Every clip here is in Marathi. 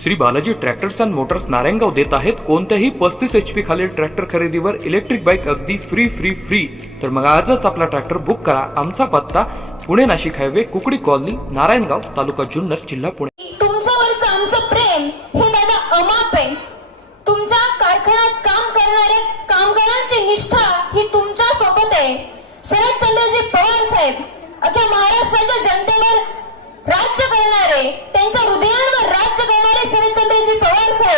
Shri Balaji tractors and motors Narayangaon देत आहेत. कोणत्याही पस्तीस एच पी खालील ट्रॅक्टर खरेदीवर इलेक्ट्रिक बाईक अगदी फ्री फ्री फ्री तर मग आजच आपला ट्रॅक्टर बुक करा. आमचा पत्ता पुणे नाशिक हायवे कुकडी कॉलनी नारायणगाव तालुका जुन्नर जिल्हा पुणे. तुमच्यावरचं आमचं प्रेम हे दादा अमाप आहे तुमच्या कारखान्यात काम करणाऱ्या कामगारांची निष्ठा ही तुमच्यासोबत आहे. शरदचंद्रजी पवार साहेब अख्या महाराष्ट्राच्या जनतेवर राज्य करणारे त्यांच्या हृदय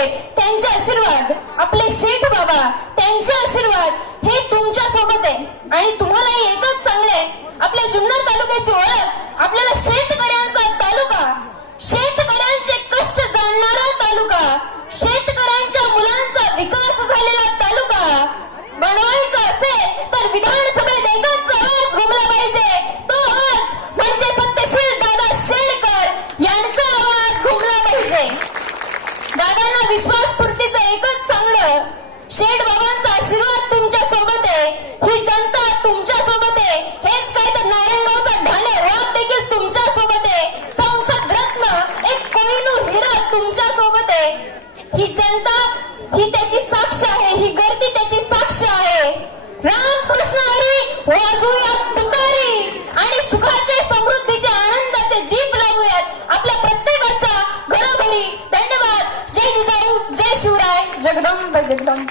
पवार त्यांचे आशीर्वाद. आपले शेठ बाबा त्यांचे आशीर्वाद. हे तुमच्यासोबत आहे. आणि तुम्हाला एकच सांगणे. आपल्या जुन्नर तालुक्याची ओळख. आपल्याला शेतकऱ्यांचा तालुका. शेतकऱ्यांचे कष्ट जाणणारा तालुका. शेतकऱ्यांच्या मुलांचा विकास झालेला तालुका. बनवायचा असेल तर विधानसभा दादांना विश्वासपूर्तीचं एकच सांगणं शेठ बाबांचा आशीर्वाद तुमच्यासोबत आहे ही जनता तुमच्यासोबत आहे हेच काय तर नारायणगावचा ढाले वाघ देखील तुमच्यासोबत आहे संसद रत्न एक कोहिनूर हिरा तुमच्यासोबत आहे. ही जनता ही त्याची साक्ष आहे ही गर्दी त्याची साक्ष आहे. Ramakrishna Hari वाजूया Za grom, bez grom,